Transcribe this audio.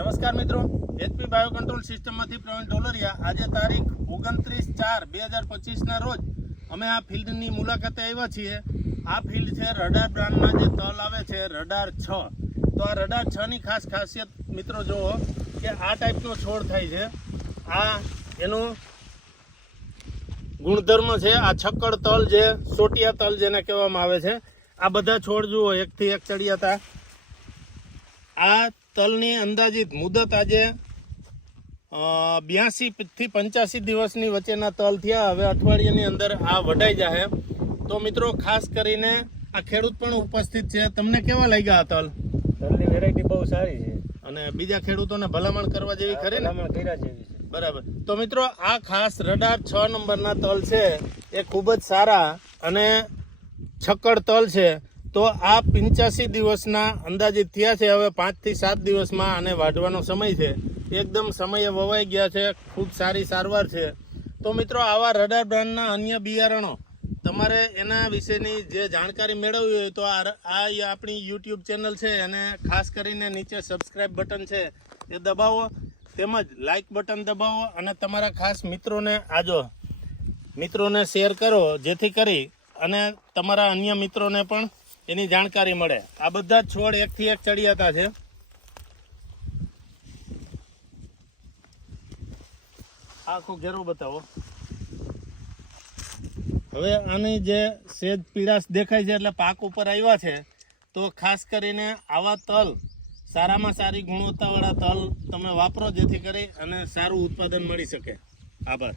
નમસ્કાર મિત્રો, HP bio control સિસ્ટમમાંથી પ્રવીણ ઢોલરિયા. આજે તારીખ 29/4/2025 ના રોજ અમે આ ફિલ્ડની મુલાકાતે આવ્યા છીએ. આ ફિલ્ડ છે રડાર બ્રાન્ડના જે તલ આવે છે રડાર 6. તો આ રડાર 6 ની ખાસ ખાસિયત મિત્રો જુઓ કે આ ટાઈપનો છોડ થાય છે. આ એનું ગુણધર્મ છે. આ છક્કડ તલ જે સોટિયા તલ જેને કહેવામાં આવે છે. આ બધા છોડ જુઓ એકથી એક ચડિયાતા. આ તલની અંદાજિત મુદત આજે 82 થી 85 દિવસની વચ્ચેના તલ થયા. હવે અઠવાડિયાની અંદર આ વઢાઈ જશે. તો મિત્રો ખાસ કરીને આ ખેડૂત પણ ઉપસ્થિત છે. તમને કેવા લાગ્યા આ તલ? તલની વેરાયટી બહુ સારી છે અને બીજા ખેડૂતોને ભલામણ કરવા જેવી ખરી ને? ભલામણ કર્યા જેવી છે. બરાબર. તો મિત્રો આ ખાસ રડાર 6 નંબરના તલ છે એ ખૂબ જ સારા અને છક્કડ તલ છે. તો આ 85 દિવસના અંદાજિત થયા છે. હવે 5 થી 7 દિવસમાં આને વાઢવાનો સમય છે. એકદમ સમયે વવાઈ ગયા છે. ખૂબ સારી સારવાર છે. તો મિત્રો આવા રડાર બ્રાન્ડના અન્ય બિયારણો તમારે એના વિશેની જે જાણકારી મેળવવી હોય તો આ આપણી યુટ્યુબ ચેનલ છે અને ખાસ કરીને નીચે સબસ્ક્રાઈબ બટન છે એ દબાવો, તેમજ લાઈક બટન દબાવો અને તમારા ખાસ મિત્રોને શેર કરો, જેથી કરી અને તમારા અન્ય મિત્રોને પણ એની જાણકારી મળે. આ બધા છોડ એકથી એક ચડિયાતા છે. આખો ઘેરો બતાવો. હવે આની જે સેજ પીળાશ દેખાય છે એટલે પાક ઉપર આવ્યા છે. તો ખાસ કરીને આવા તલ, સારામાં સારી ગુણવત્તાવાળા તલ તમે વાપરો, જેથી કરી અને સારું ઉત્પાદન મળી શકે. આભાર.